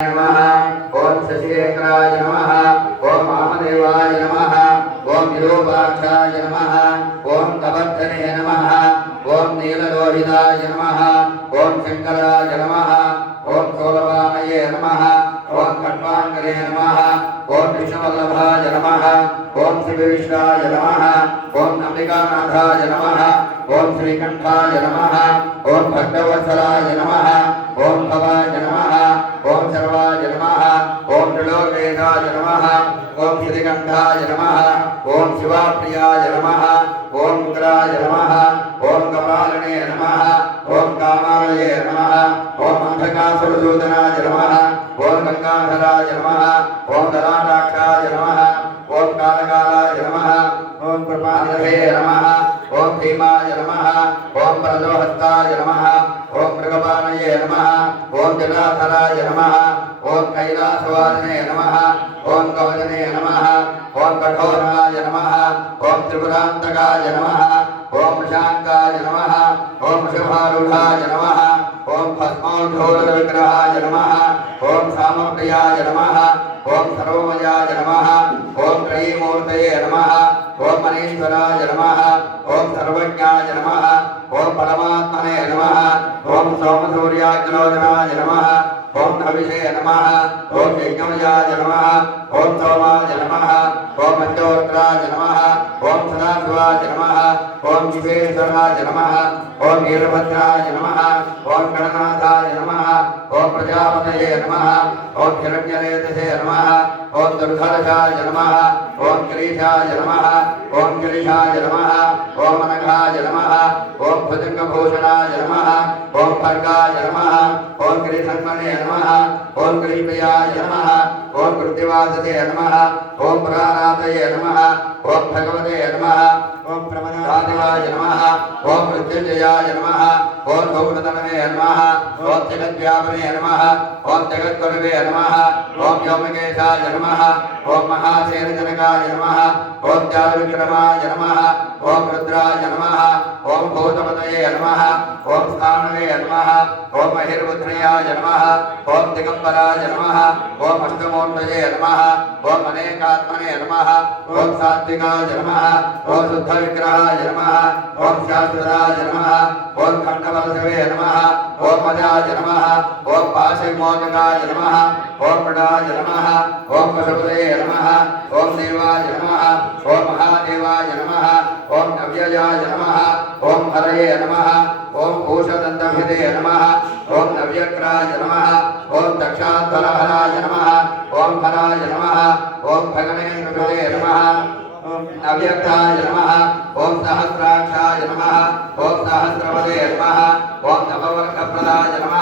नमः ओम शशिरेखाय नमः ओम वामदेवाय नमः ओम विरूपाक्षाय नमः ओम कबद्धने नमः ओम नीललोहिताय नमः ओम शंकराय नमः ओम शूलपाणये नमः ओम खड्वांगरे नमः ओम विष्णुवल्लभाय नमः ओम शिवविष्णाय नमः ओम अंबिकानाथाय नमः ओम श्रीकंठाय नमः ओम भक्तवत्सलाय नमः ओम भवाय नमः ओम सर्वाय नमः ओम त्रिलोकेशाय नमः ओम श्रीकंठाय नमः ओम शिवाप्रियाय नमः ओम रुद्राय नमः ओम कपालिने नमः ओम कामालये नमः ओम अंधकासुरसूदनाय नमः ओम गंगाधराय नमः ओम दलाटाक्षाय नमः ओम कालकालाय नमः ओम कृपानिधे नमः ओम भीमाय नमः ओम प्रदोहस्ताय नमः ओम मृगपाणये नमः ओम जटाधराय नमः ओम कैलासवासिने नमः ओम कवचने नमः ओम कठोराय नमः ओम त्रिपुरान्तकाय नमः ओम शांकाय नमः ओम शुभारूढ़ाय नमः ओम भस्मोद्धूलविग्रहाय नमः ओम सामप्रियाय नमः ओम सर्वमयाय नमः ओम त्रयीमूर्तये नमः ओम मनीश्वराय नमः ओम सर्वज्ञाय नमः ओम परमात्मने नमः ओम सोमसूर्याग्नोदनाय नमः ओम हविषे नमः ओम यज्ञमयाय नमः ओम सोमाय नमः ओम पंचोत्राय नमः ओम सदाशिवाय नमः ओम विश्वेश्वराय नमः ओम वीरभद्राय नमः ओम गणनाथाय नमः ओम प्रजापतये नमः ओम हिरण्यरेतसे नमः ओम दुर्धर्षाय नमः ओम गिरीशाय नमः ओम गिरीशाय नमः ओम अनघाय नमः ओम भुजंगभूषणाय नमः ओम भर्गाय नमः ओम गिरिधर्मणे नमः ओम गिरिप्रियाय नमः ओम कृत्तिवासते नमः ओम पुराणातये नमः ओम भगवते नमः ओम प्रमदादिवाय नमः ओम मृत्युंजयाय नमः ओम भौततनवे नमः ओम जगद्व्यापने नमः ओम जगद्गुरवे नमः ओम व्योमकेशाय नमः ओम महासेनजनकाय नमः ओम जालविक्रमाय नमः ओम रुद्राय नमः ओम भूतपतये नमः ओम स्थानवे नमः ओम महिर्बुद्ध्याय नमः ओम दिगंबराय नमः ओम अष्टमूर्तये नमः ओम अनेकात्मने नमः ओम सात्विकाय नमः ओम शुद्धविग्रहाय नमः ओम शाश्वताय नमः ओम खंडवलसवे नमः ओम अजाय नमः ओम पाशविमोचकाय नमः ओम मृडाय नमः ओम पशुपतये नमः ओम देवाय नमः ओम महादेवाय नमः ओम नव्ययाय नमः ओम हरये नमः ओम भूषदन्तभिदे नमः ओम नव्यग्राय नमः ओम दक्षाध्वरहराय नमः ओम हराय नमः ओम भगनेन्द्रभिदे नमः ओम अव्यक्ताय नमः ओम सहस्राक्षाय नमः ओम सहस्रपदे नमः ओम नववर्गप्रदाय नमः